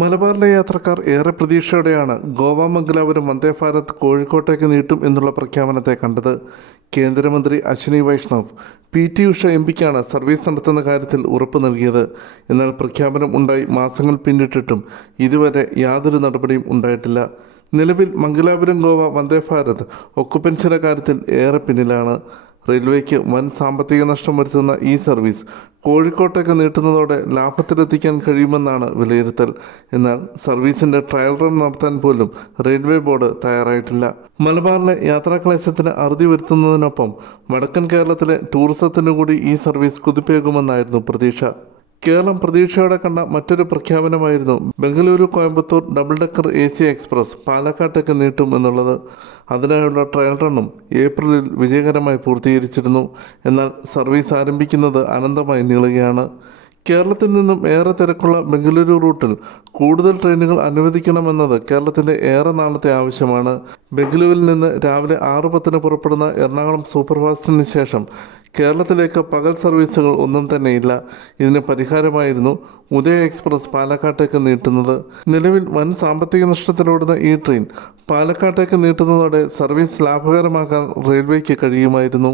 മലബാറിലെ യാത്രക്കാർ ഏറെ പ്രതീക്ഷയോടെയാണ് ഗോവ മംഗലാപുരം വന്ദേ ഭാരത് കോഴിക്കോട്ടേക്ക് നീട്ടും എന്നുള്ള പ്രഖ്യാപനത്തെ കണ്ടത്. കേന്ദ്രമന്ത്രി Ashwini Vaishnaw P T Usha M പിക്കാണ് service നടത്തുന്ന കാര്യത്തിൽ ഉറപ്പ് നൽകിയത്. എന്നാൽ പ്രഖ്യാപനം ഉണ്ടായി മാസങ്ങൾ പിന്നിട്ടിട്ടും ഇതുവരെ യാതൊരു നടപടിയും ഉണ്ടായിട്ടില്ല. നിലവിൽ മംഗലാപുരം ഗോവ വന്ദേ ഭാരത് ഒക്കുപെൻസിയുടെ കാര്യത്തിൽ ഏറെ പിന്നിലാണ്. റെയിൽവേക്ക് വൻ സാമ്പത്തിക നഷ്ടം വരുത്തുന്ന ഈ സർവീസ് കോഴിക്കോട്ടേക്ക് നീട്ടുന്നതോടെ ലാഭത്തിലെത്തിക്കാൻ കഴിയുമെന്നാണ് വിലയിരുത്തൽ. എന്നാൽ സർവീസിന്റെ ട്രയൽ റൺ നടത്താൻ പോലും റെയിൽവേ ബോർഡ് തയ്യാറായിട്ടില്ല. മലബാറിലെ യാത്രാക്ലേശത്തിന് അറുതി വരുത്തുന്നതിനൊപ്പം വടക്കൻ കേരളത്തിലെ ടൂറിസത്തിനു കൂടി ഈ സർവീസ് കുതിപ്പേകുമെന്നായിരുന്നു പ്രതീക്ഷ. കേരളം പ്രതീക്ഷയോടെ കണ്ട മറ്റൊരു പ്രഖ്യാപനമായിരുന്നു. Bengaluru Coimbatore double decker A C express പാലക്കാട്ടേക്ക് നീട്ടും എന്നുള്ളത്. അതിനായുള്ള ട്രയൽ റണ്ണും ഏപ്രിലിൽ വിജയകരമായി പൂർത്തീകരിച്ചിരുന്നു. എന്നാൽ സർവീസ് ആരംഭിക്കുന്നത് അനന്തമായി നീളുകയാണ്. കേരളത്തിൽ നിന്നും ഏറെ തിരക്കുള്ള ബംഗളൂരു റൂട്ടിൽ കൂടുതൽ ട്രെയിനുകൾ അനുവദിക്കണമെന്നത് കേരളത്തിന്റെ ഏറെ നാളത്തെ ആവശ്യമാണ്. ബംഗളൂരിൽ നിന്ന് രാവിലെ ആറ് പത്തിന് പുറപ്പെടുന്ന എറണാകുളം സൂപ്പർഫാസ്റ്റിന് ശേഷം കേരളത്തിലേക്ക് പകൽ സർവീസുകൾ ഒന്നും തന്നെയില്ല ഇതിന് പരിഹാരമായിരുന്നു ഉദയ എക്സ്പ്രസ് പാലക്കാട്ടേക്ക് നീട്ടുന്നത്. നിലവിൽ വൻ സാമ്പത്തിക നഷ്ടത്തിലോടുന്ന ഈ ട്രെയിൻ പാലക്കാട്ടേക്ക് നീട്ടുന്നതോടെ സർവീസ് ലാഭകരമാക്കാൻ റെയിൽവേക്ക് കഴിയുമായിരുന്നു.